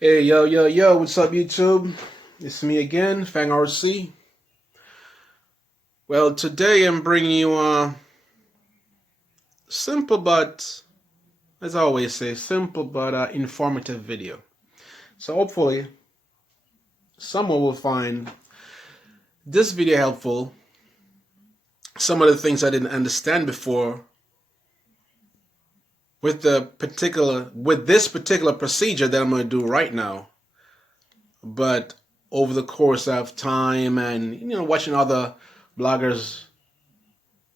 Hey, yo, yo, yo, what's up, YouTube? It's me again, Fang RC. Well, today I'm bringing you a simple but, as I always say, simple but informative video. So hopefully, someone will find this video helpful. Some of the things I didn't understand before with this particular procedure that I'm going to do right now. But over the course of time and watching other bloggers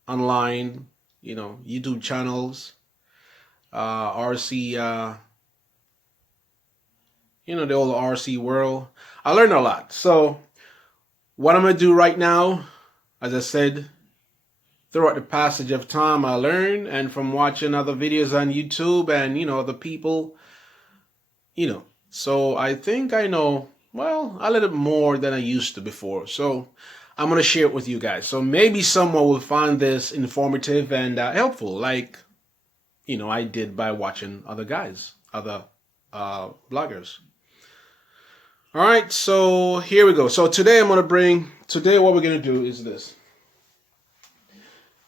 online, YouTube channels, RC, the old RC world, I learned a lot. So what I'm gonna do right now, as I said, throughout the passage of time, I learned, and from watching other videos on YouTube and other people, so I think I know, well, a little more than I used to before. So I'm going to share it with you guys. So maybe someone will find this informative and helpful, like, I did by watching other guys, other bloggers. All right, so here we go. So today what we're going to do is this.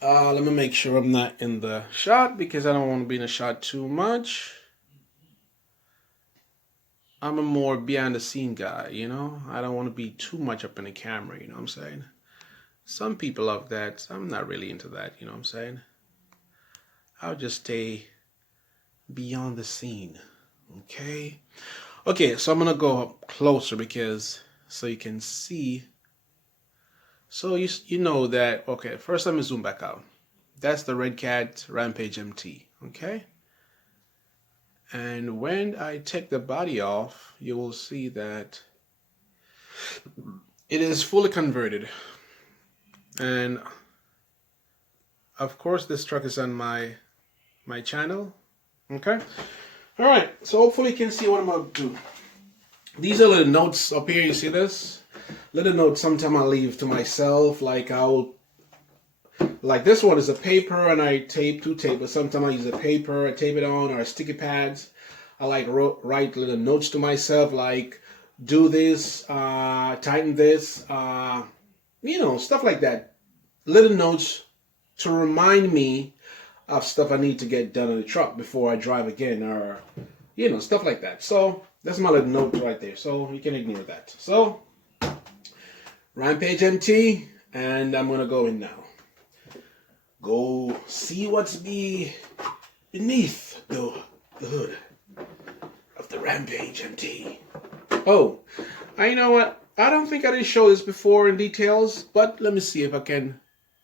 Let me make sure I'm not in the shot because I don't want to be in the shot too much. I'm a more behind the scene guy, I don't want to be too much up in the camera, you know what I'm saying? Some people love that. I'm not really into that, you know what I'm saying? I'll just stay beyond the scene, okay? Okay, so I'm going to go up closer so you can see. So you know that, okay, first let me zoom back out. That's the Redcat Rampage MT, okay? And when I take the body off, you will see that it is fully converted. And of course, this truck is on my channel. Okay. All right. So hopefully you can see what I'm going to do. These are little notes up here. You see this? Little notes sometimes I leave to myself. Like this one is a paper and I tape, but sometimes I use a paper, I tape it on, or sticky pads. I write little notes to myself, like do this, tighten this, stuff like that. Little notes to remind me of stuff I need to get done in the truck before I drive again, or stuff like that. So that's my little note right there. So you can ignore that. So Rampage MT, and I'm gonna go in now. Go see what's beneath the hood of the Rampage MT. Oh, you know what? I don't think I did show this before in details, but let me see if I can.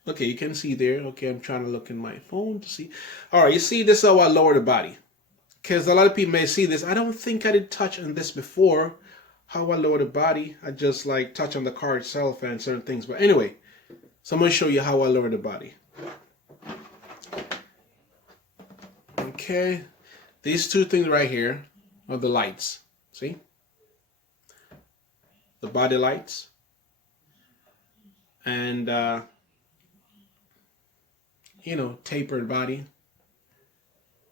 Okay, you can see there. Okay, I'm trying to look in my phone to see. All right, you see this is how I lower the body. Because a lot of people may see this. I don't think I did touch on this before, how I lower the body. I just touch on the car itself and certain things. But anyway, so I'm going to show you how I lower the body. Okay, these two things right here are the lights. See? The body lights. And, tapered body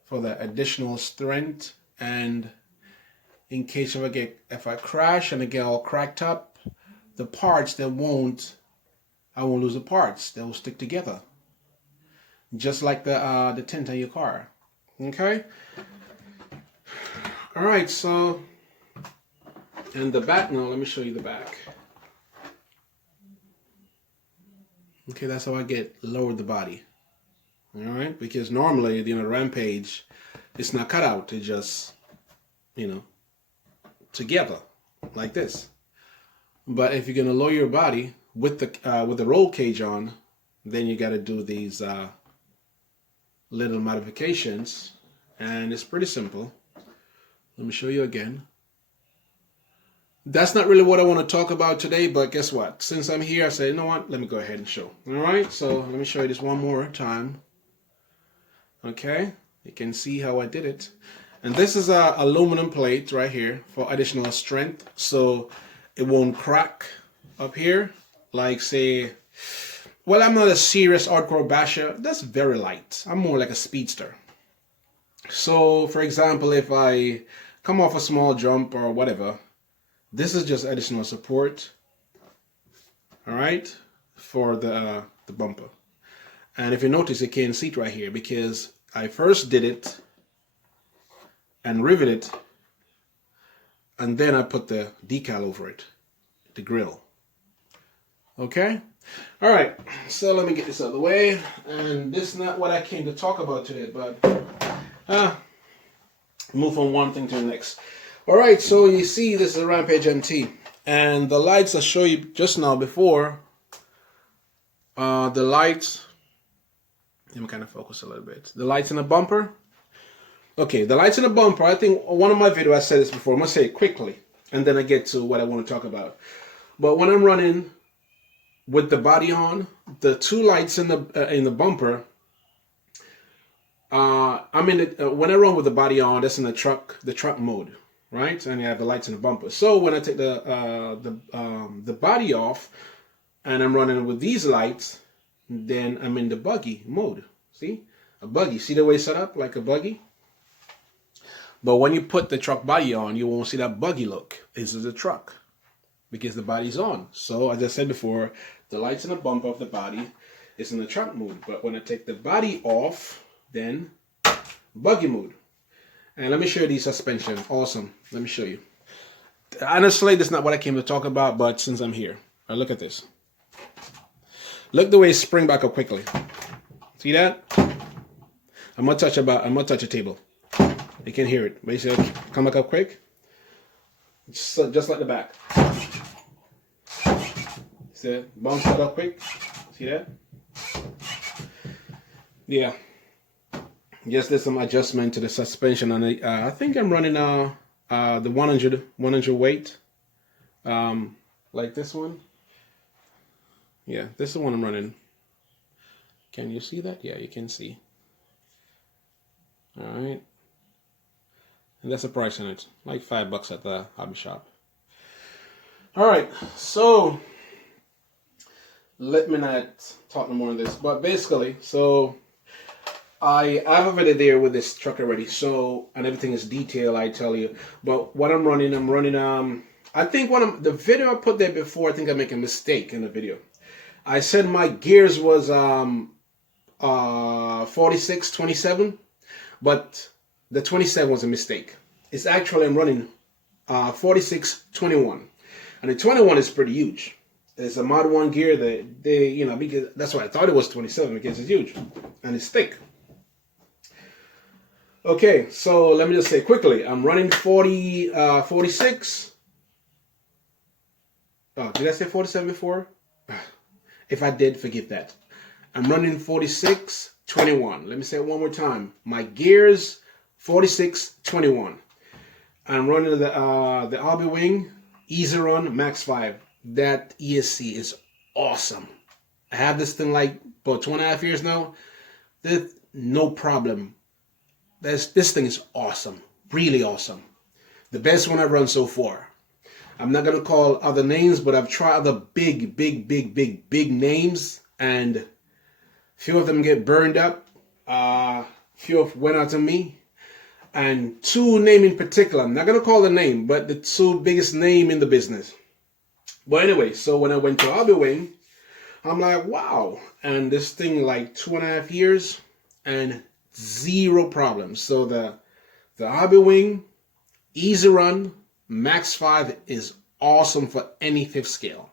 for the additional strength. And in case if I crash and I get all cracked up, the parts I won't lose the parts. They will stick together. Just like the tint on your car. Okay. All right. So, and the back now. Let me show you the back. Okay, that's how I lowered the body. All right, because normally the Rampage, it's not cut out. It's just together like this. But if you're gonna lower your body with the roll cage on, then you got to do these little modifications, and it's pretty simple. Let me show you again. That's not really what I want to talk about today, but guess what? Since I'm here, I said, you know what? Let me go ahead and show. All right, so let me show you this one more time. Okay, you can see how I did it. And this is a aluminum plate right here for additional strength, so it won't crack up here. Like say, well, I'm not a serious hardcore basher. That's very light. I'm more like a speedster. So, for example, if I come off a small jump or whatever, this is just additional support, all right, for the bumper. And if you notice, you can't see it right here because I first did it and riveted it, and then I put the decal over it, the grill. Okay? All right, so let me get this out of the way. And this is not what I came to talk about today, but move from one thing to the next. All right, so you see this is a Rampage MT. And the lights I showed you just now before, the lights, let me kind of focus a little bit. The lights in the bumper. Okay, the lights in the bumper, I think one of my videos I said this before. I'm going to say it quickly, and then I get to what I want to talk about. But when I'm running with the body on, the two lights in the bumper, I'm in it when I run with the body on. That's in the truck mode, right? And you have the lights in the bumper. So when I take the body off and I'm running with these lights, then I'm in the buggy mode. See, a buggy. See the way it's set up like a buggy. But when you put the truck body on, you won't see that buggy look. This is a truck because the body's on. So as I said before, the lights in the bumper of the body is in the truck mode. But when I take the body off, then buggy mode. And let me show you the suspension. Awesome. Let me show you. Honestly, that's not what I came to talk about, but since I'm here, look at this. Look the way it spring back up quickly. See that? I'm gonna touch a table. You can hear it. Basically, come back up quick. Just like the back. See that? Bounce that up quick. See that? Yeah. Just did some adjustment to the suspension on it. I think I'm running the 100 weight, like this one. Yeah, this is the one I'm running. Can you see that? Yeah, you can see. All right. And that's the price on it, like $5 at the hobby shop. All right, so let me not talk no more on this, but basically, so I have a video there with this truck already, so, and everything is detailed, I tell you. But what I'm running, I think the video I put there before, I think I make a mistake in the video. I said my gears was 46, 27, but the 27 was a mistake. It's actually, I'm running 46, 21. And the 21 is pretty huge. It's a Mod 1 gear that because that's why I thought it was 27 because it's huge and it's thick. Okay, so let me just say quickly, I'm running 46. Oh, did I say 47 before? If I did, forgive that. I'm running 46, 21. Let me say it one more time. My gears, 46, 21. I'm running the hobbywing Easy Run Max 5. That ESC is awesome. I have this thing like about 2.5 years now. No problem. This thing is awesome. Really awesome. The best one I've run so far. I'm not going to call other names, but I've tried other big names, and few of them get burned up. Few of went out to me, and two name in particular. I'm not going to call the name, but the two biggest name in the business. But anyway, so when I went to hobbywing, I'm like, wow. And this thing like 2.5 years and zero problems. So the hobbywing Easy Run Max 5 is awesome for any fifth scale.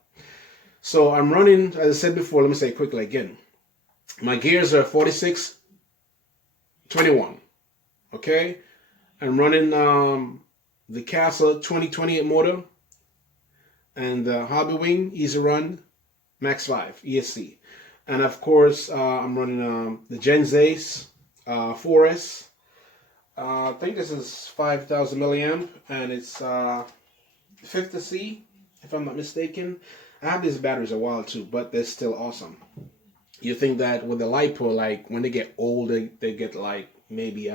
So I'm running, as I said before, let me say it quickly again. My gears are 46, 21. Okay? I'm running the Castle 2028 motor and the hobbywing Easy Run Max 5 ESC. And of course, I'm running the Gens Ace 4S. I think this is 5,000 milliamp, and it's 50C, if I'm not mistaken. I have these batteries a while too, but they're still awesome. You think that with the LiPo, like when they get older, they get like maybe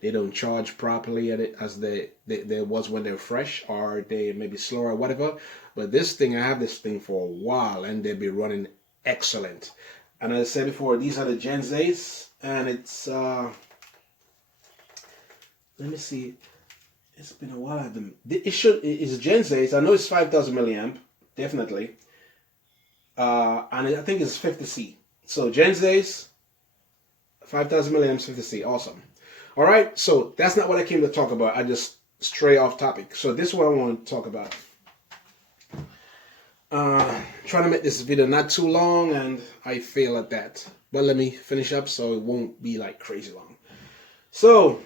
they don't charge properly at it as they was when they're fresh, or they may be slower or whatever. But this thing, I have this thing for a while, and they'll be running excellent. And as I said before, these are the Gens Ace, and it's let me see. It's been a while. It's Gen-Zays. I know it's 5,000 milliamp, definitely. And I think it's 50C. So Gen-Zays, 5,000 milliamps, 50C. Awesome. All right. So that's not what I came to talk about. I just stray off topic. So this is what I want to talk about. Trying to make this video not too long, and I fail at that. But let me finish up so it won't be like crazy long. So,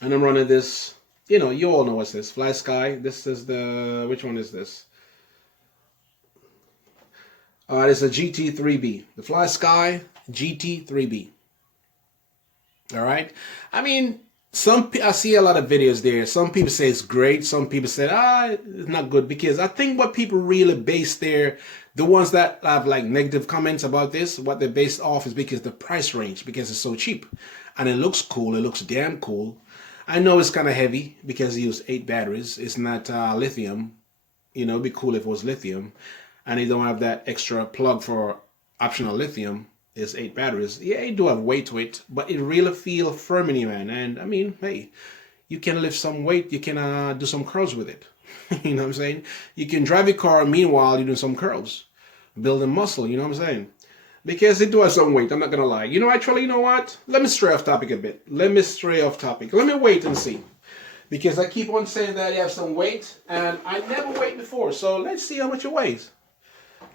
and I'm running this, you know, you all know what's this, Fly Sky. This is the, which one is this? It's a GT3B, the Fly Sky GT3B. All right. I mean, I see a lot of videos there. Some people say it's great. Some people say, it's not good, because I think what people really base the ones that have like negative comments about this, what they're based off is because the price range, because it's so cheap. And it looks cool. It looks damn cool. I know it's kind of heavy because it uses 8 batteries. It's not lithium. You know, it'd be cool if it was lithium. And they don't have that extra plug for optional lithium. It's 8 batteries. Yeah, it do have weight to it, but it really feels firm in you, man. And I mean, hey, you can lift some weight. You can do some curls with it. You know what I'm saying? You can drive your car. Meanwhile, you're doing some curls, building muscle. You know what I'm saying? Because it do have some weight. I'm not gonna lie. You know, actually, you know what? Let me stray off topic a bit. Let me wait and see. Because I keep on saying that you have some weight, and I never weighed before. So let's see how much it weighs.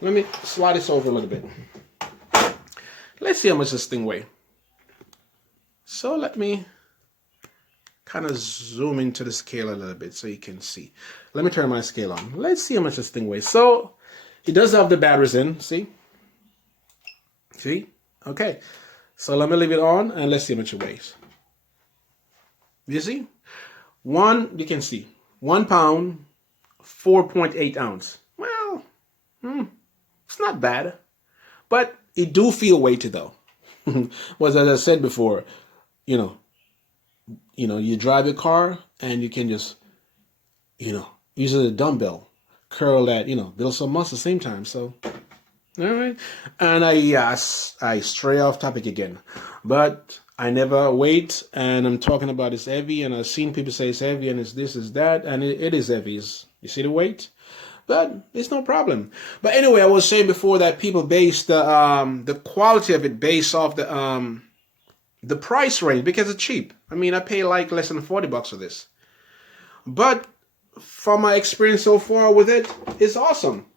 Let me slide this over a little bit. Let's see how much this thing weighs. So let me kind of zoom into the scale a little bit so you can see. Let me turn my scale on. Let's see how much this thing weighs. So it does have the batteries in, see? See? Okay. So let me leave it on and let's see how much it weighs. You see? You can see. 1 pound, 4.8 ounce. Well, it's not bad. But it do feel weighted though. Was as I said before, you know, you drive your car and you can just, use it as a dumbbell, curl that, build some muscle at the same time. So, all right. And I stray off topic again, but I never wait. And I'm talking about it's heavy, and I've seen people say it's heavy and it's this, is that, and it is heavy. You see the weight? But it's no problem. But anyway, I was saying before that people base the quality of it based off the price range, because it's cheap. I mean, I pay like less than $40 for this. But from my experience so far with it, it's awesome.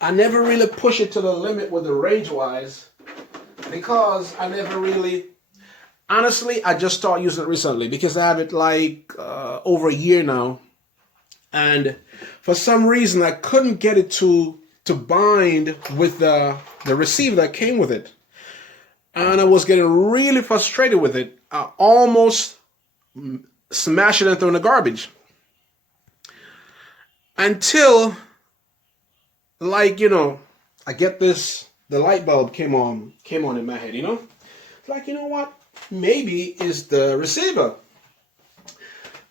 I never really push it to the limit with the range wise, because I never really, honestly, I just started using it recently because I have it like over a year now. And for some reason, I couldn't get it to bind with the receiver that came with it. And I was getting really frustrated with it. I almost smashed it and threw it in the garbage. Until, like, I get this, the light bulb came on in my head, It's like, you know what? Maybe it's the receiver.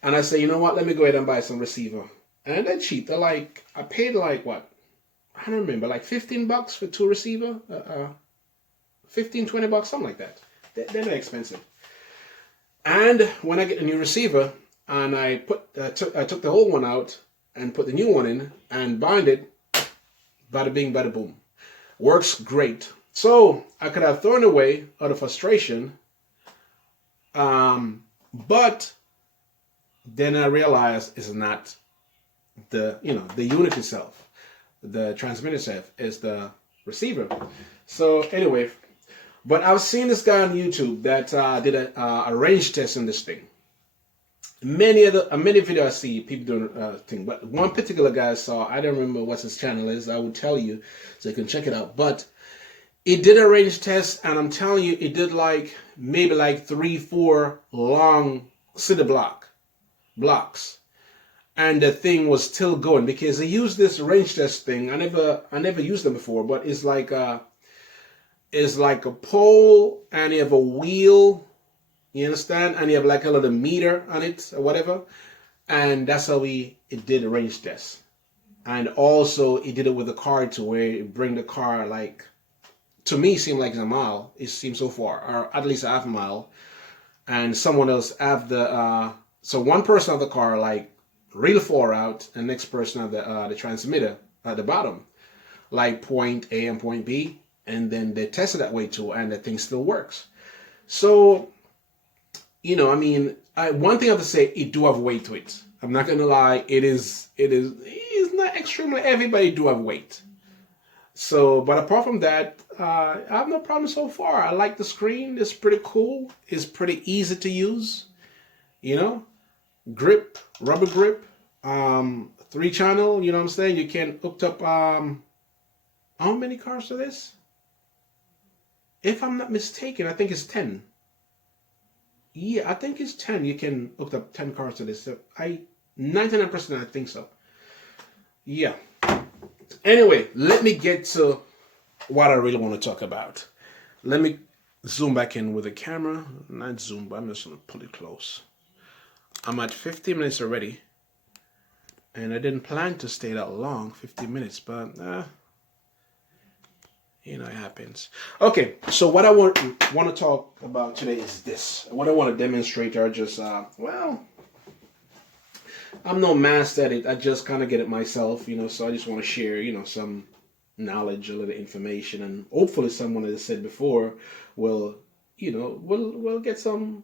And I say, you know what? Let me go ahead and buy some receiver. And they're cheap. They're like, I paid like what? I don't remember, like $15 for 2 receiver. 15, $20, something like that. They're not expensive. And when I get a new receiver, and I took the old one out and put the new one in and bind it, bada bing, bada boom. Works great. So I could have thrown it away out of frustration. But then I realized it's not the unit itself, the transmitter itself, is the receiver. So anyway, but I've seen this guy on YouTube that did a range test on this thing. Many videos I see people doing thing, but one particular guy I saw, I don't remember what his channel is. I will tell you so you can check it out. But it did a range test, and I'm telling you, it did like maybe like 3-4 long city blocks, and the thing was still going, because they used this range test thing. I never used them before, but it's like a pole, and you have a wheel. You understand? And you have like a little meter on it or whatever. And that's how it did a range test. And also it did it with the car too, where it bring the car, like, to me seemed like a mile. It seemed so far, or at least a half a mile. And someone else have the So one person of the car like real far out, and next person of the transmitter at the bottom, like point A and point B, and then they test it that way too, and the thing still works. So, you know, I mean, one thing I have to say, it do have weight to it. I'm not gonna lie, it's not extremely heavy, but it do have weight. So, but apart from that, I have no problem so far. I like the screen. It's pretty cool. It's pretty easy to use. You know, grip, rubber grip, 3-channel. You know what I'm saying? You can hook up. How many cars are this? If I'm not mistaken, I think it's 10. Yeah, I think it's 10. You can hook up 10 cars to this. So 99% I think so. Yeah. Anyway, let me get to what I really want to talk about. Let me zoom back in with the camera. Not zoom, but I'm just going to pull it close. I'm at 50 minutes already. And I didn't plan to stay that long, 50 minutes, but you know, it happens. Okay, so what I want to talk about today is this. What I want to demonstrate are just, well, I'm no master at it. I just kind of get it myself, you know, so I just want to share, you know, some knowledge, a little information, and hopefully someone, as I said before, will, you know, will get some,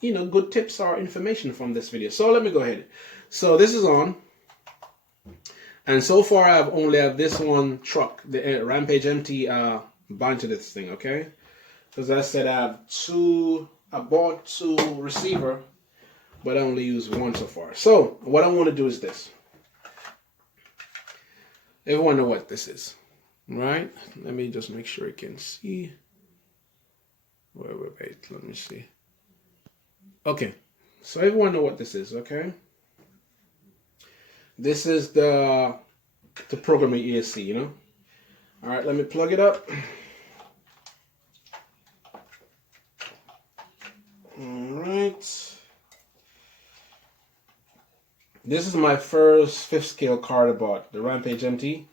you know, good tips or information from this video. So let me go ahead. So this is on. And so far, I've only have this one truck, the Rampage MT, bind to this thing, okay? Because I said I bought 2 receiver, but I only use 1 so far. So what I want to do is this. Everyone know what this is, right? Let me just make sure you can see. Wait, let me see. Okay, so everyone know what this is, okay? This is the program your ESC, you know? All right, let me plug it up. All right. This is my first 5th scale card I bought, the Rampage MT.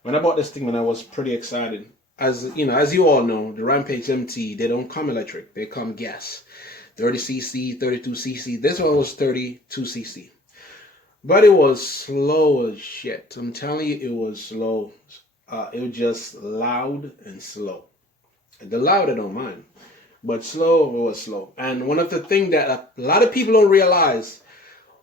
When I bought this thing, I was pretty excited. As you know, as you all know, the Rampage MT, they don't come electric, they come gas. 30cc, 32cc. This one was 32cc. But it was slow as shit. I'm telling you, it was slow. It was just loud and slow. The loud I don't mind, but slow, it was slow. And one of the things that a lot of people don't realize,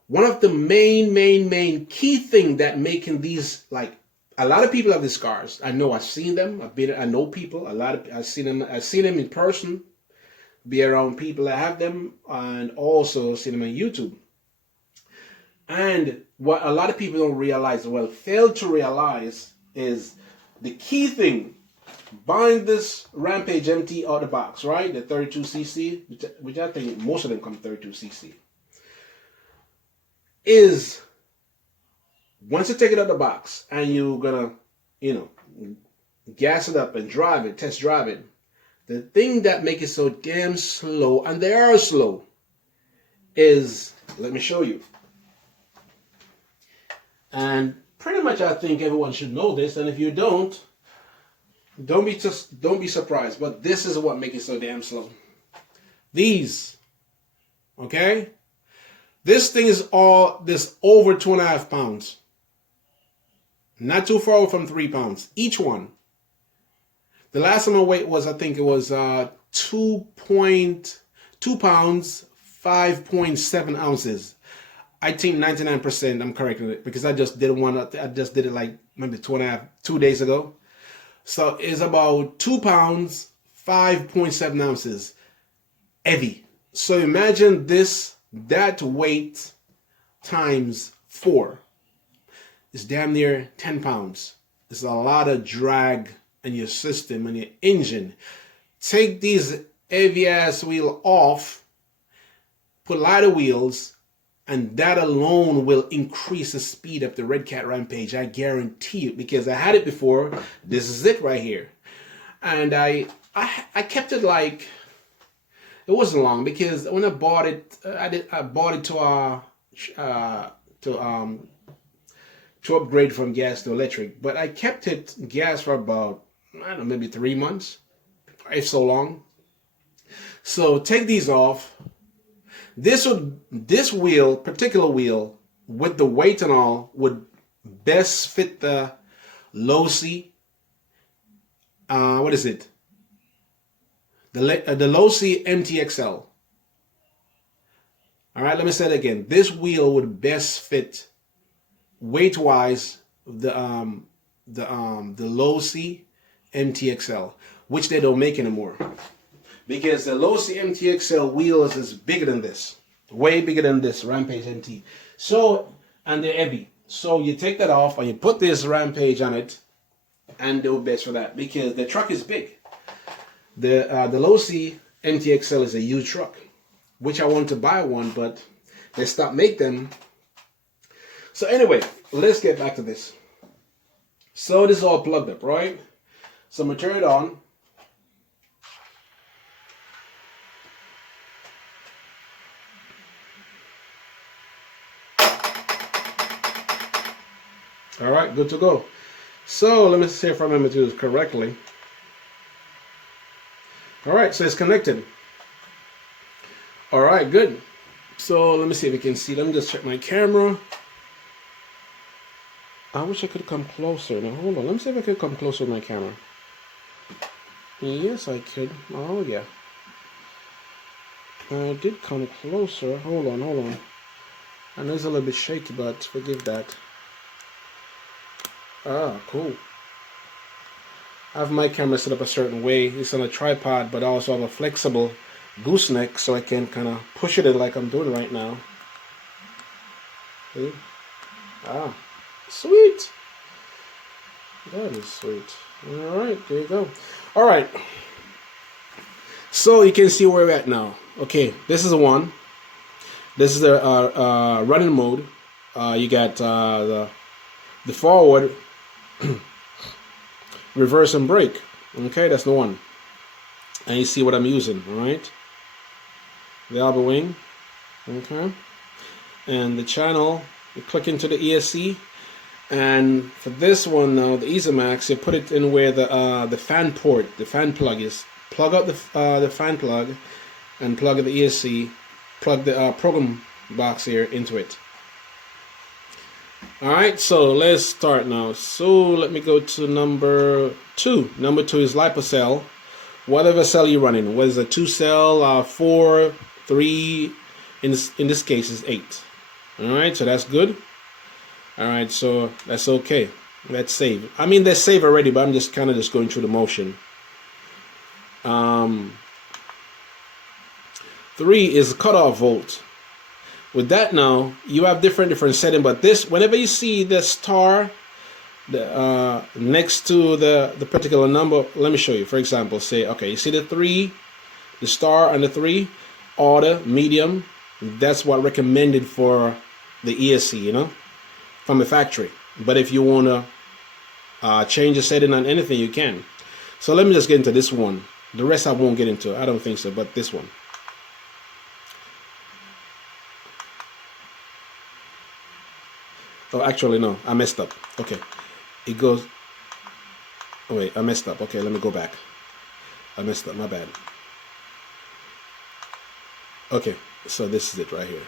one of the main key thing that making these, like, a lot of people have these cars. I know, I've seen them. I know people. I've seen them in person. Be around people that have them, and also seen them on YouTube. And what a lot of people don't realize, well, fail to realize, is the key thing buying this Rampage MT out of the box, right? The 32cc, which I think most of them come 32cc, is once you take it out of the box and you're gonna, you know, gas it up and drive it, test drive it, the thing that makes it so damn slow, and they are slow, is, let me show you. And pretty much I think everyone should know this, and if you don't be surprised. But this is what makes it so damn slow. These, okay? This thing is over 2.5 pounds. Not too far from 3 pounds, each one. The last time I weighed was, I think it was 2 pounds, 5.7 ounces. I think 99% I'm correcting it, because I just did it like maybe 2 days ago. So it's about 2 pounds, 5.7 ounces. Heavy. So imagine that weight times 4. It's damn near 10 pounds. It's a lot of drag in your system and your engine. Take these heavy ass wheel off, put lighter wheels, and that alone will increase the speed of the Redcat Rampage. I guarantee it, because I had it before. This is it right here. And I kept it like, it wasn't long, because when I bought it, I bought it to upgrade from gas to electric. But I kept it gas for about, I don't know, maybe 3 months, if so long. So take these off. This particular wheel, with the weight and all, would best fit the Losi. What is it? The Losi MTXL. All right, let me say it again. This wheel would best fit weight-wise the Losi MTXL, which they don't make anymore, because the Losi MTXL wheels is bigger than this, way bigger than this Rampage MT. So, and they're heavy. So you take that off and you put this Rampage on it, and they'll best for that because the truck is big. The Losi MTXL is a huge truck, which I want to buy one, but they stopped making them. So anyway, let's get back to this. So this is all plugged up, right? So I'm gonna turn it on. All right, good to go. So let me see if I remember to do this correctly. All right, so it's connected. All right, good. So let me see if you can see. Let me just check my camera. I wish I could come closer. Now hold on. Let me see if I could come closer with my camera. Yes, I could. Oh yeah. I did come closer. Hold on, hold on. I know it's a little bit shaky, but forgive that. Ah, cool. I have my camera set up a certain way. It's on a tripod, but I also have a flexible gooseneck, so I can kind of push it in like I'm doing right now. See? Ah, sweet. That is sweet. All right, there you go. All right. So you can see where we're at now. Okay, this is the one. This is the running mode. You got the forward, reverse, and brake. Okay, that's the one. And you see what I'm using, all right? The hobbywing, okay? And the channel, you click into the ESC. And for this one now, the EasyMax, you put it in where the fan port, the fan plug is. Plug out the fan plug and plug the ESC, plug the program box here into it. Alright, so let's start now. So let me go to number 2. Number 2 is LipoCell. Whatever cell you're running, whether it's a 2 cell, 4, 3, in this case is 8. Alright, so that's good. Alright, so that's okay. Let's save. I mean, they're saved already, but I'm just kind of going through the motion. 3 is cutoff volt. With that now, you have different settings, but this, whenever you see the star next to the particular number, let me show you. For example, say, okay, you see the 3, the star and the 3, order, medium, that's what recommended for the ESC, you know, from the factory. But if you want to change the setting on anything, you can. So let me just get into this one. The rest I won't get into. I don't think so, but this one. Oh, actually, no. I messed up. Okay. It goes... Oh, wait. I messed up. Okay, let me go back. I messed up. My bad. Okay. So this is it right here.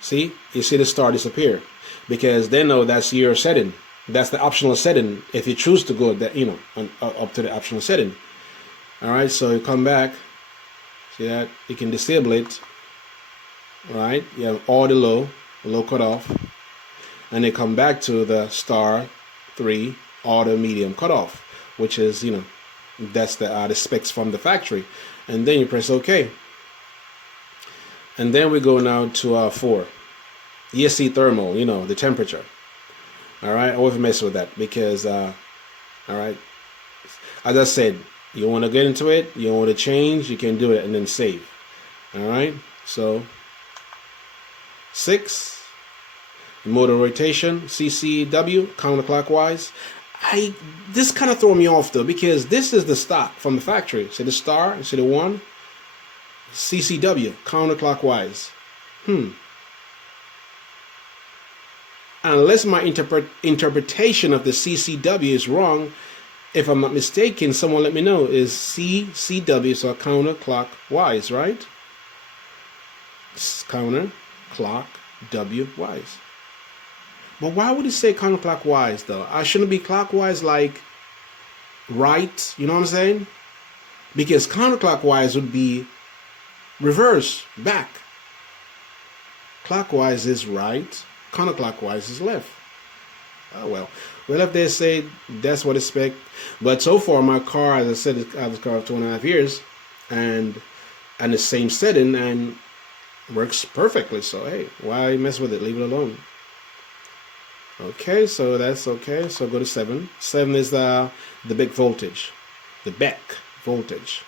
See? You see the star disappear. Because they know that's your setting. That's the optional setting. If you choose to go that, you know, up to the optional setting. Alright, so you come back. See that? You can disable it. Alright, you have all the low cutoff. And they come back to the star 3 auto medium cutoff, which is, you know, that's the specs from the factory. And then you press OK. And then we go now to 4. ESC thermal, you know, the temperature. Alright, I always mess with that because, alright, as I said, you want to get into it, you want to change, you can do it and then save. Alright, so 6. Motor rotation, CCW, counterclockwise. This kind of throw me off though, because this is the stock from the factory. See the star, see the 1, CCW, counterclockwise. Unless my interpretation of the CCW is wrong, if I'm not mistaken, someone let me know, is CCW, so counterclockwise, right? counter clock W-wise. But why would it say counterclockwise though? I shouldn't be clockwise like right, you know what I'm saying? Because counterclockwise would be reverse, back. Clockwise is right, counterclockwise is left. Oh well. Well, if they say that's what it's spec, but so far my car, as I said, I have a car of 2.5 years, and the same setting and works perfectly. So hey, why mess with it? Leave it alone. Okay, so that's okay. So go to 7. 7 is the big voltage, the back voltage.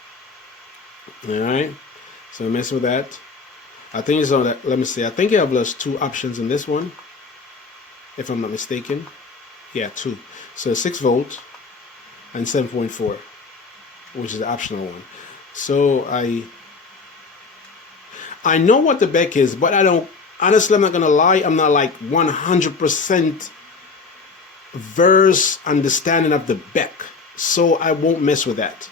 All right. So mess with that. I think it's on that. Let me see. I think you have those 2 options in this one, if I'm not mistaken. Yeah, 2. So 6 volt and 7.4, which is the optional one. So I know what the back is, but I don't. Honestly, I'm not gonna lie. I'm not like 100% verse understanding of the back, so I won't mess with that.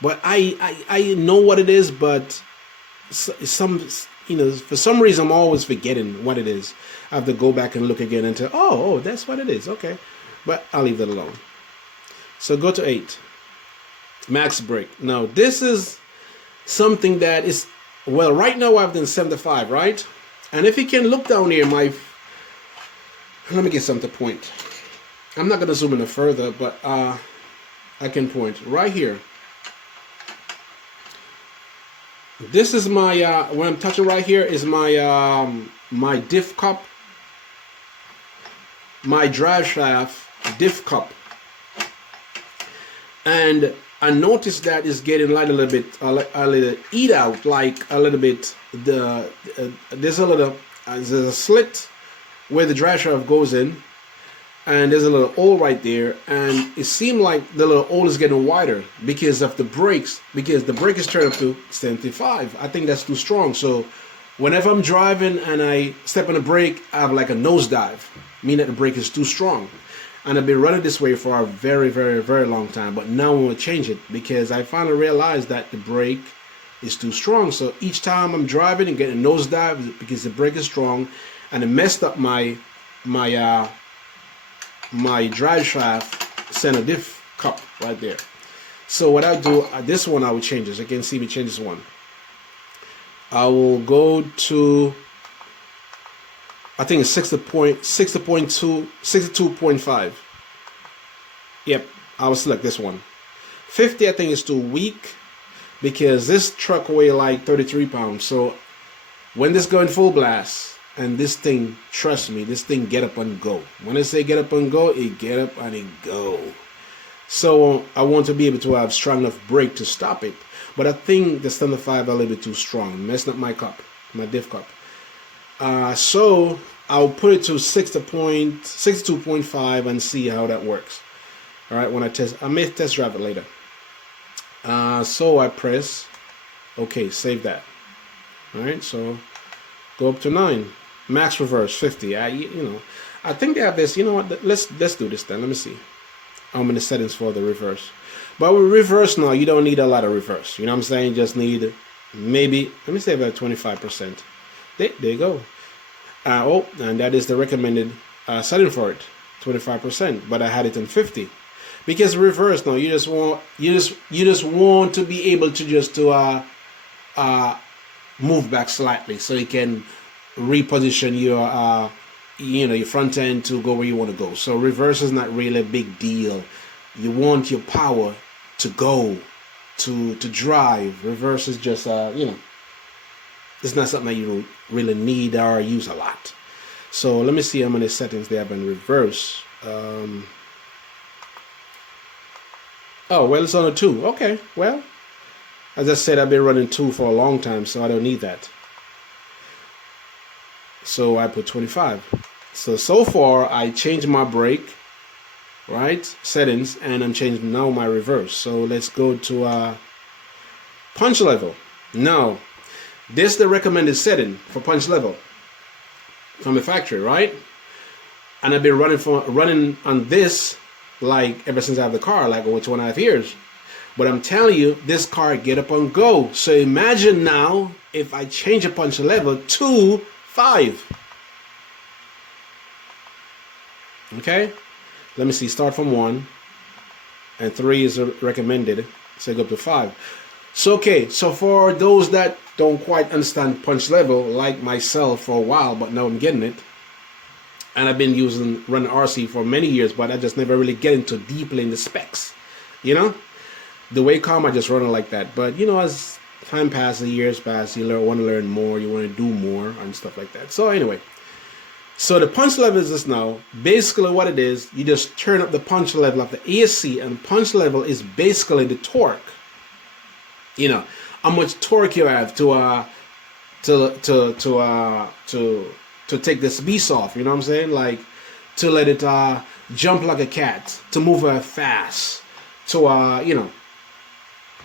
But I know what it is, but some, you know, for some reason I'm always forgetting what it is. I have to go back and look again and tell, oh, that's what it is. Okay, but I'll leave that alone. So go to 8, max brake. Now this is something that is, well, right now I've done 75, right? And if you can look down here, let me get something to point. I'm not gonna zoom in further, but I can point right here. This is my what I'm touching right here is my my diff cup, my drive shaft diff cup, and I noticed that it's getting like a little eat out, like a little bit. There's a slit where the drive shaft goes in, and there's a little hole right there, and it seemed like the little hole is getting wider because of the brakes, because the brake is turned up to 75. I think that's too strong. So whenever I'm driving and I step on the brake, I have like a nosedive, meaning that the brake is too strong. And I've been running this way for a very, very, very long time. But now I'm going to change it because I finally realized that the brake is too strong. So each time I'm driving and getting a nosedive because the brake is strong, and it messed up my drive shaft center diff cup right there. So what I do, this one I will change this. You can see me change this one. I will go to, I think it's 62.5. Yep, I will select this one. 50 I think is too weak because this truck weighs like 33 pounds. So when this going full blast, and this thing, trust me, this thing get up and go. When I say get up and go, it get up and it go. So I want to be able to have strong enough brake to stop it. But I think the 75 a little bit too strong, messing up my cup, my diff cup. So I'll put it to 62.5 and see how that works. All right, when I may test drive it later. So I press, okay, save that. All right, so go up to 9, max reverse 50. You know, I think they have this. You know what? Let's do this then. Let me see. I'm in the settings for the reverse. But with reverse now, you don't need a lot of reverse. You know what I'm saying? You just need maybe, let me say about 25%. There you go. Oh, and that is the recommended setting for it, 25%. But I had it in 50 because reverse now, you just want to be able to just move back slightly so you can reposition your your front end to go where you want to go. So reverse is not really a big deal. You want your power to go to drive. Reverse is just it's not something that you really need or use a lot. So let me see how many settings they have in reverse. Oh well, it's on a 2. Okay, well, as I said, I've been running 2 for a long time, so I don't need that. So I put 25. So far I changed my brake, right, settings, and I'm changing now my reverse. So let's go to punch level. Now this is the recommended setting for punch level from the factory, right? And I've been running on this like ever since I have the car, like over 2.5 years. But I'm telling you, this car get up and go. So imagine now if I change a punch level to 5. Okay, let me see, start from 1 and 3 is recommended, so go up to 5. So okay, so for those that don't quite understand punch level like myself for a while, but now I'm getting it, and I've been running RC for many years, but I just never really get into deeply in the specs, you know, the way I just run it like that. But you know, as time passes, years pass, you want to learn more, you want to do more and stuff like that. So anyway, so the punch level is this now. Basically what it is, you just turn up the punch level of the AC, and punch level is basically the torque. You know, how much torque you have to take this beast off, you know what I'm saying? Like to let it jump like a cat, to move fast, to you know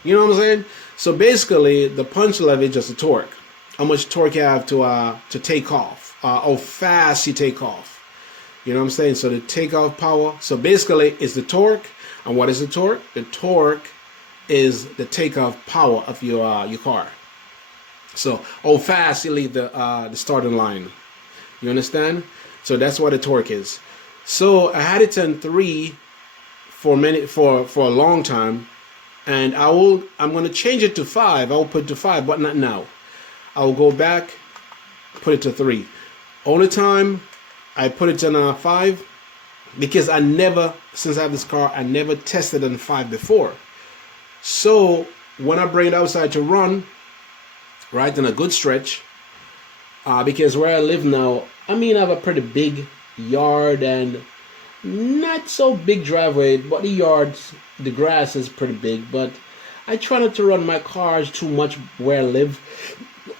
what I'm saying? So basically the punch level is just the torque. How much torque you have to take off, how fast you take off. You know what I'm saying? So the takeoff power. So basically it's the torque. And what is the torque? The torque is the takeoff power of your car. So how fast you leave the starting line. You understand? So that's what the torque is. So I had it on 3 for a long time, and I'm going to change it to 5. I will put it to 5, but not now. I will go back, put it to 3. Only time I put it on 5 because since I have this car, I never tested on 5 before. So when I bring it outside to run, right, in a good stretch, because where I live now, I mean, I have a pretty big yard and not so big driveway, but the grass is pretty big. But I try not to run my cars too much where I live.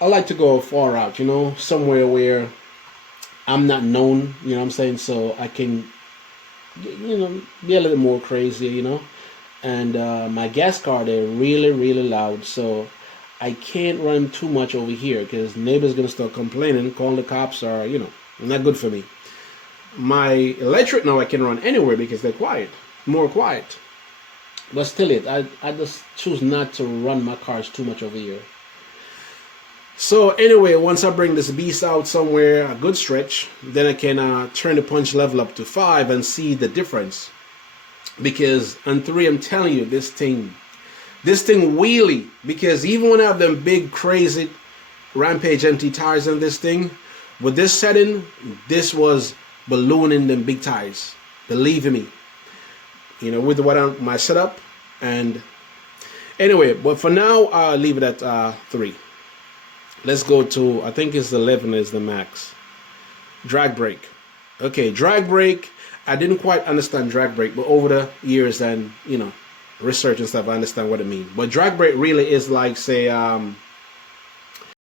I like to go far out, you know, somewhere where I'm not known, you know what I'm saying, so I can, you know, be a little more crazy, you know. And my gas car, they're really, really loud, so I can't run too much over here because neighbors gonna start complaining, calling the cops, or you know, not good for me. My electric now I can run anywhere because they're quiet, more quiet. But still, I just choose not to run my cars too much over here. So anyway, once I bring this beast out somewhere a good stretch, then I can turn the punch level up to 5 and see the difference. Because on 3, I'm telling you, this thing wheelie. Because even when I have them big crazy Rampage MT tires on this thing, with this setting, this was ballooning them big tires. Believe me, you know, with my setup. And anyway, but for now, I'll leave it at 3. Let's go to, I think it's 11 is the max. Drag brake. Okay, drag brake. I didn't quite understand drag brake, but over the years and, you know, research and stuff, I understand what it means. But drag brake really is like, say,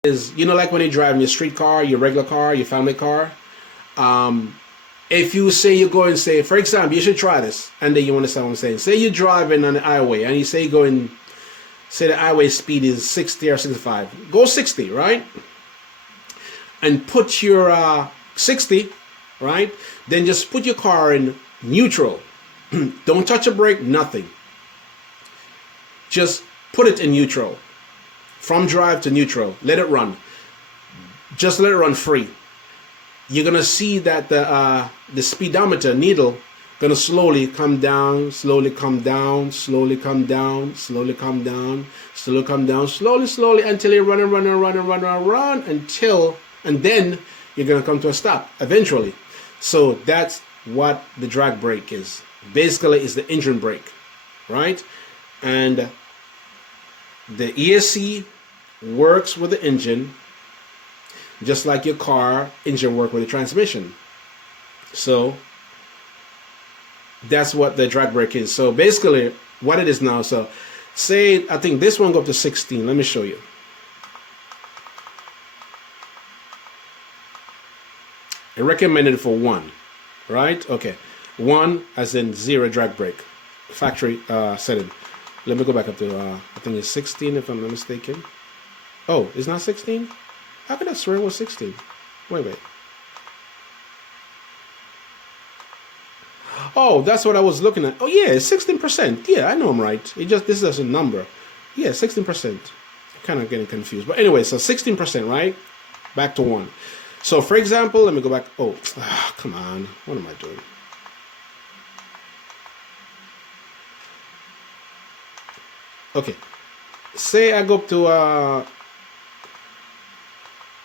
is, you know, like when you're driving your street car, your regular car, your family car. If you say you're going, say, for example, you should try this, and then you understand what I'm saying. Say you're driving on the highway, and you say you're going, say the highway speed is 60 or 65. Go 60, right? And put your 60, right? Then just put your car in neutral. Don't touch a brake, nothing. Just put it in neutral. From drive to neutral. Let it run. Just let it run free. You're going to see that the speedometer needle going to slowly come down, slowly come down, slowly come down, slowly come down, slowly come down, slowly until you run until, and then you're going to come to a stop eventually. So that's what the drag brake is. Basically, it's the engine brake, right? And the ESC works with the engine just like your car engine works with the transmission. So that's what the drag brake is. So basically what it is now, so say I think this one go up to 16. Let me show you. I recommended for 1, right? Okay, 1 as in 0 drag brake, factory setting. Let me go back up to I think it's 16 if I'm not mistaken. Oh, it's not 16? How could I swear it was 16? Wait. Oh, that's what I was looking at. Oh yeah, it's 16%. Yeah, I know I'm right. This is a number. Yeah, 16%. kind of getting confused. But anyway, so 16%, right? Back to 1. So for example, let me go back. Oh, come on. What am I doing? Okay. Say I go up to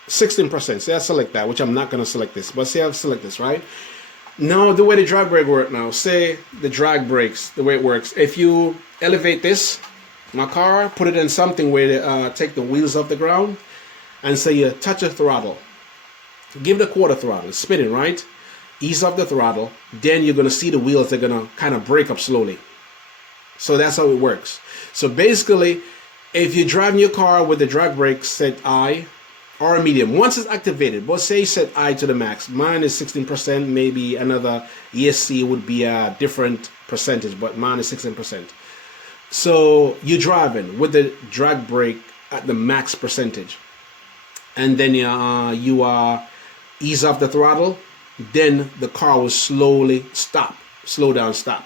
16%. Say I select that, which I'm not going to select this. But say I select this, right? Now, the way the drag brake works now, say the drag brakes, the way it works. If you elevate this, my car, put it in something where they take the wheels off the ground, and say you touch the throttle. Give it a quarter throttle. It's spinning, right? Ease off the throttle. Then you're going to see the wheels, they're going to kind of brake up slowly. So that's how it works. So basically, if you're driving your car with the drag brake set I or a medium, once it's activated, but say you set I to the max, mine is 16%, maybe another ESC would be a different percentage, but mine is 16%. So you're driving with the drag brake at the max percentage, and then you ease off the throttle, then the car will slowly stop, slow down, stop.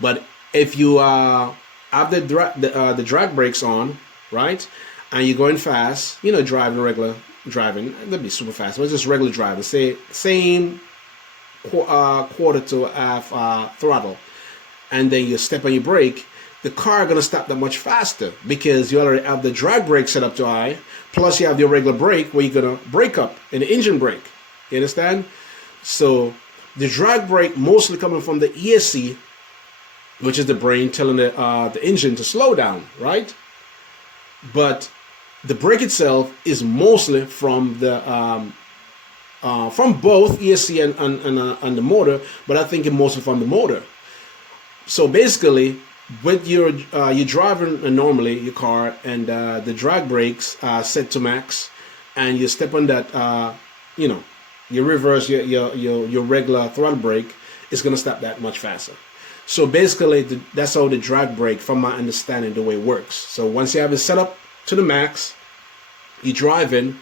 But if you have the drag brakes on, right, and you're going fast, you know, driving regular driving, that'd be super fast, but it's just regular driving, say same quarter to half throttle, and then you step on your brake, the car gonna stop that much faster because you already have the drag brake set up to high, plus you have your regular brake where you're gonna brake up in the engine brake. You understand? So the drag brake mostly coming from the ESC, which is the brain telling the engine to slow down, right? But the brake itself is mostly from the from both ESC and the motor, but I think it's mostly from the motor. So basically, with you're driving normally your car, and the drag brakes are set to max, and you step on that, you know, you reverse your regular throttle brake, it's gonna stop that much faster. So basically, that's how the drag brake, from my understanding, the way it works. So once you have it set up to the max, you drive in,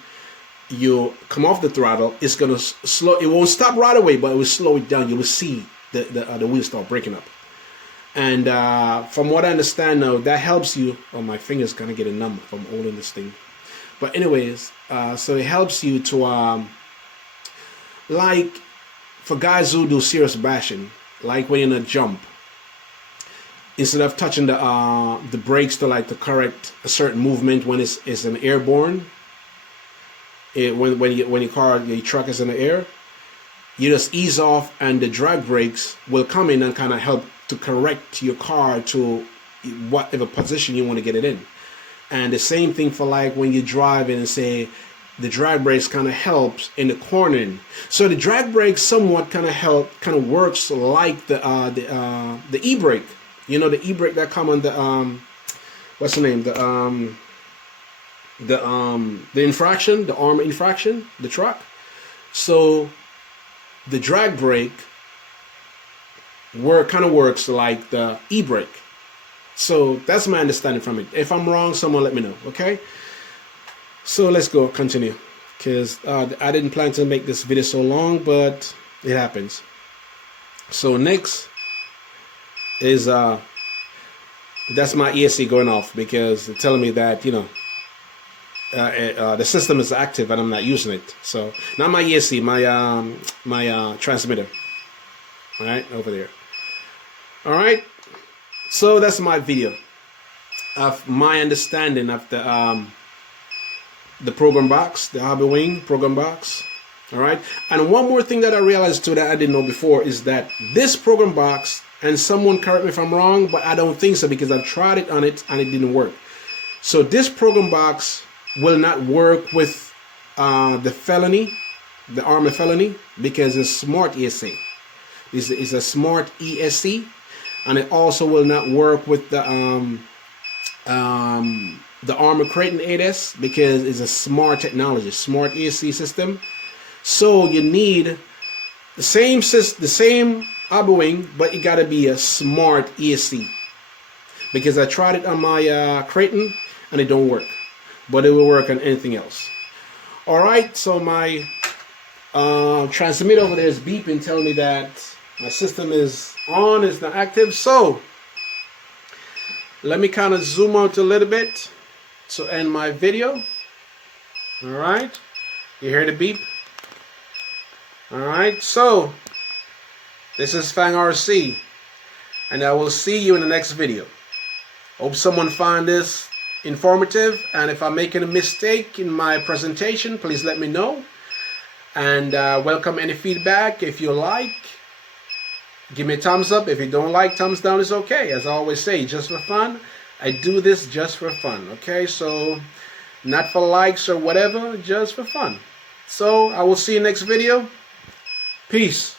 you come off the throttle, it's gonna slow. It won't stop right away, but it will slow it down. You will see the wheels start breaking up. And from what I understand now, that helps you. Oh, my finger's kind of getting numb from holding this thing. But anyways, so it helps you to, like, for guys who do serious bashing, like when you're in a jump, instead of touching the brakes to correct a certain movement when it's an airborne, when your truck is in the air, you just ease off, and the drag brakes will come in and kind of help to correct your car to whatever position you want to get it in. And the same thing for like when you're driving, and say the drag brakes kind of helps in the cornering. So the drag brakes somewhat kind of works like the e-brake. You know, the e-brake that come on the what's the name, the infraction, the arm infraction, the truck. So the drag brake kind of works like the e-brake. So that's my understanding from it. If I'm wrong, someone let me know, okay? So let's go continue, because I didn't plan to make this video so long, but it happens. So next is that's my ESC going off, because they're telling me that, you know, the system is active and I'm not using it. So not my ESC, my transmitter. All right, over there. All right, so that's my video of my understanding of the program box, the hobbywing program box. All right, and one more thing that I realized too that I didn't know before is that this program box, and someone correct me if I'm wrong, but I don't think so, because I've tried it on it and it didn't work. So this program box will not work with the felony, the armor felony, because it's smart ESC. It's a smart ESC, and it also will not work with the armor Creighton 8S, because it's a smart technology, smart ESC system. So you need the same hobbywing, but it got to be a smart ESC, because I tried it on my Creighton and it don't work, but it will work on anything else. All right, so my transmitter over there is beeping, telling me that my system is on, it's not active. So let me kind of zoom out a little bit to end my video. All right, you hear the beep? All right, so this is Fang RC, and I will see you in the next video. Hope someone find this informative, and if I'm making a mistake in my presentation, please let me know. And welcome any feedback. If you like, give me a thumbs up. If you don't like, thumbs down is okay. As I always say, just for fun. I do this just for fun, okay? So not for likes or whatever, just for fun. So I will see you next video. Peace.